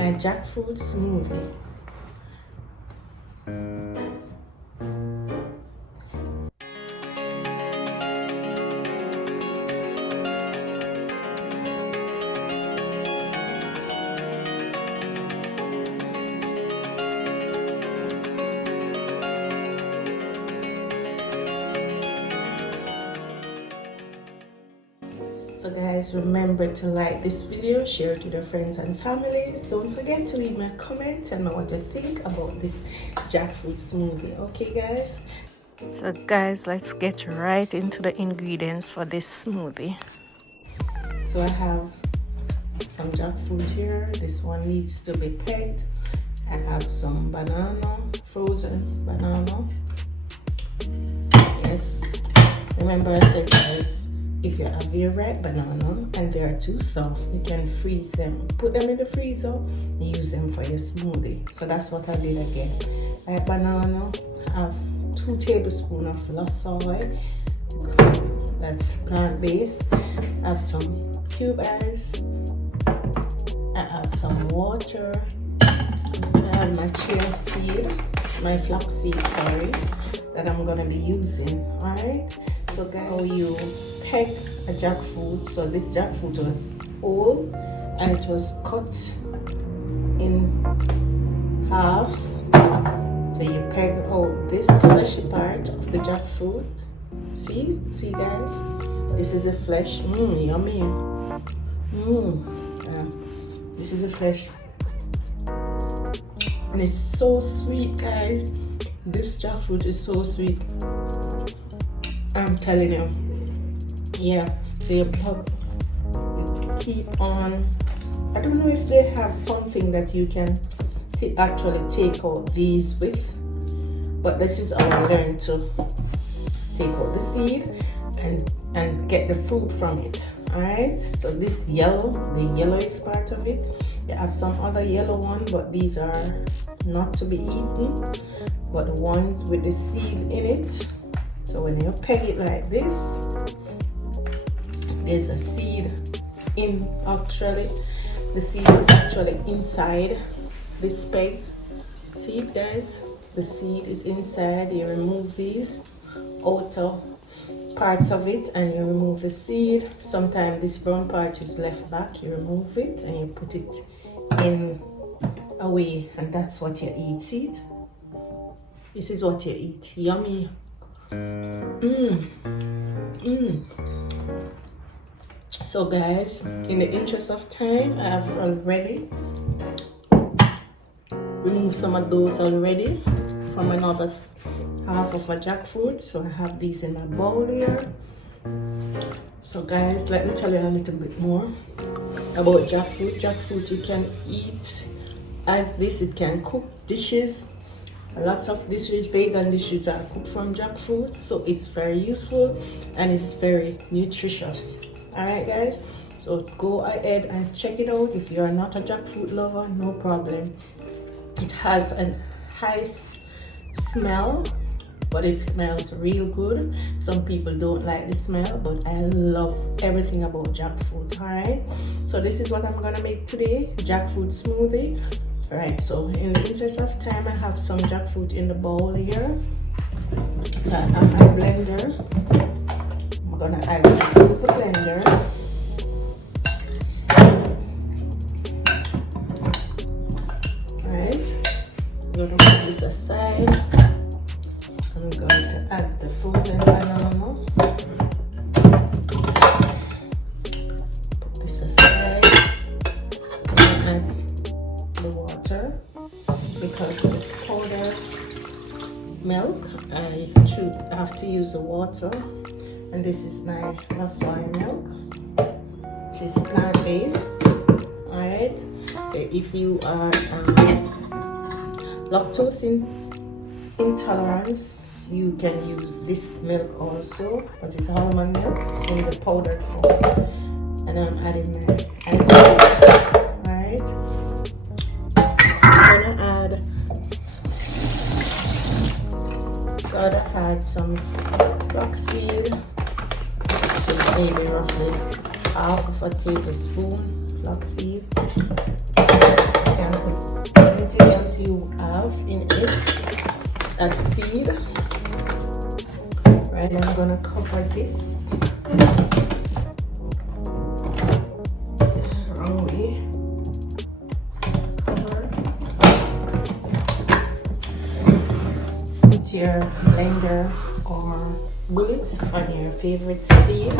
my jackfruit smoothie. So guys, remember to like this video, share it with your friends and families. Don't forget to leave me a comment, tell me what you think about this jackfruit smoothie. Okay guys? So guys, let's get right into the ingredients for this smoothie. So I have some jackfruit here. This one needs to be pegged. I have some banana, frozen banana. Yes, remember I said guys, if you have your ripe banana and they are too soft, you can freeze them. Put them in the freezer and use them for your smoothie. So that's what I did again. I have banana, I have 2 tablespoons of lost soy, that's plant-based. I have some cube ice. I have some water. I have my chia seed, my flax seed, sorry, that I'm gonna be using. Alright, so guys, how you peg a jackfruit. So this jackfruit was whole and it was cut in halves. So you peg out this fleshy part of the jackfruit. See guys, this is the flesh. Yummy. This is the flesh, and it's so sweet guys. This jackfruit is so sweet, I'm telling you. Yeah, they keep on. I don't know if they have something that you can actually take out these with, but this is how I learned to take out the seed and get the fruit from it. Alright, so this yellow, the yellowish part of it, you have some other yellow one, but these are not to be eaten, but the ones with the seed in it. So when you peg it like this, there's a seed in, actually the seed is actually inside this peg. See it guys, the seed is inside. You remove these outer parts of it and you remove the seed. Sometimes this brown part is left back, you remove it and you put it in away, and that's what you eat. See it? This is what you eat. Yummy. So guys, in the interest of time, I have already removed some of those already from another half of a jackfruit. So I have these in my bowl here. So guys, let me tell you a little bit more about jackfruit. Jackfruit you can eat as this. It can cook dishes. A lot of dishes, vegan dishes, are cooked from jackfruit, so it's very useful and it's very nutritious. Alright guys, so go ahead and check it out. If you are not a jackfruit lover, no problem. It has a nice smell, but it smells real good. Some people don't like the smell, but I love everything about jackfruit. Alright, so this is what I'm gonna make today, jackfruit smoothie. Alright, so in the interest of time, I have some jackfruit in the bowl here. So I have my blender. I'm gonna add this to the blender. Alright, I'm gonna put this aside. I'm going to add the frozen banana. Put this aside. And add the water. Because it's powdered milk, I have to use the water. And this is my soy milk, which is plant-based. Alright, if you are lactose intolerance, you can use this milk also, but it's almond milk in the powdered form. And I'm adding my ice cream. Alright, I'm gonna add some flaxseed. Maybe roughly half of a tablespoon flaxseed. You can you have in it a seed. Right, I'm gonna cover this. Wrong way. Cover. Put your blender or bullet on your favorite speed.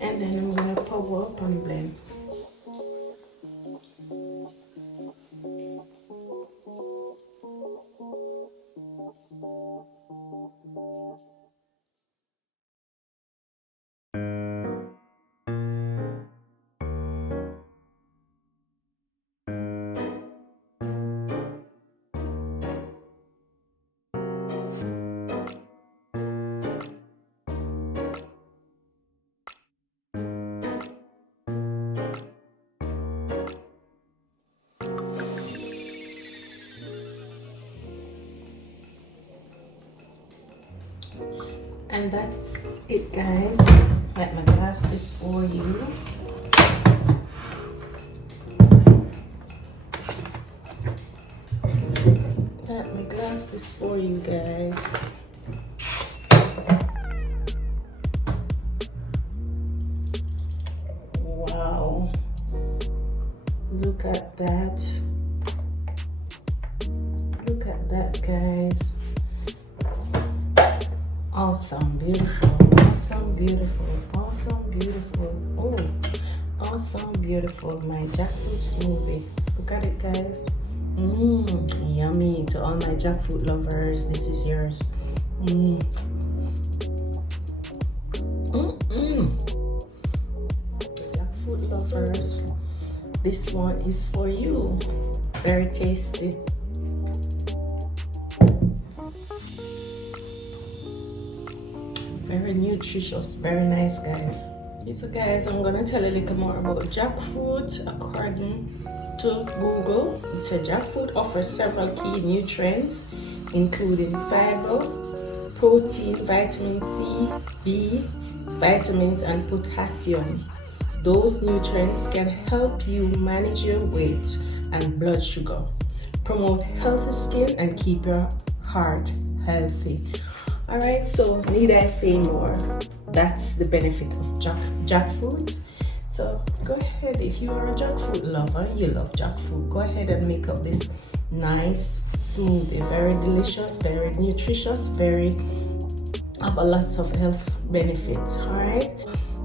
And then I'm gonna power up and blend. And that's it, guys. Let my glass is for you. Let my glass is for you, guys. Wow. Look at that. Look at that, guys. Awesome, beautiful, awesome, beautiful, awesome, beautiful. Oh, awesome, beautiful. My jackfruit smoothie. Look at it, guys. Yummy. To all my jackfruit lovers, this is yours. Jackfruit lovers, this one is for you. Very tasty. Very nutritious, very nice, guys. So guys, I'm gonna tell you a little more about jackfruit. According to Google, it said jackfruit offers several key nutrients, including fiber, protein, vitamin C, B, vitamins, and potassium. Those nutrients can help you manage your weight and blood sugar, promote healthy skin, and keep your heart healthy. Alright, so need I say more? That's the benefit of jackfruit. So go ahead, if you are a jackfruit lover, you love jackfruit, go ahead and make up this nice smoothie. Very delicious, very nutritious, have a lot of health benefits. Alright,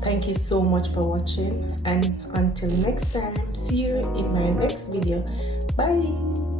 thank you so much for watching, and until next time, see you in my next video. Bye.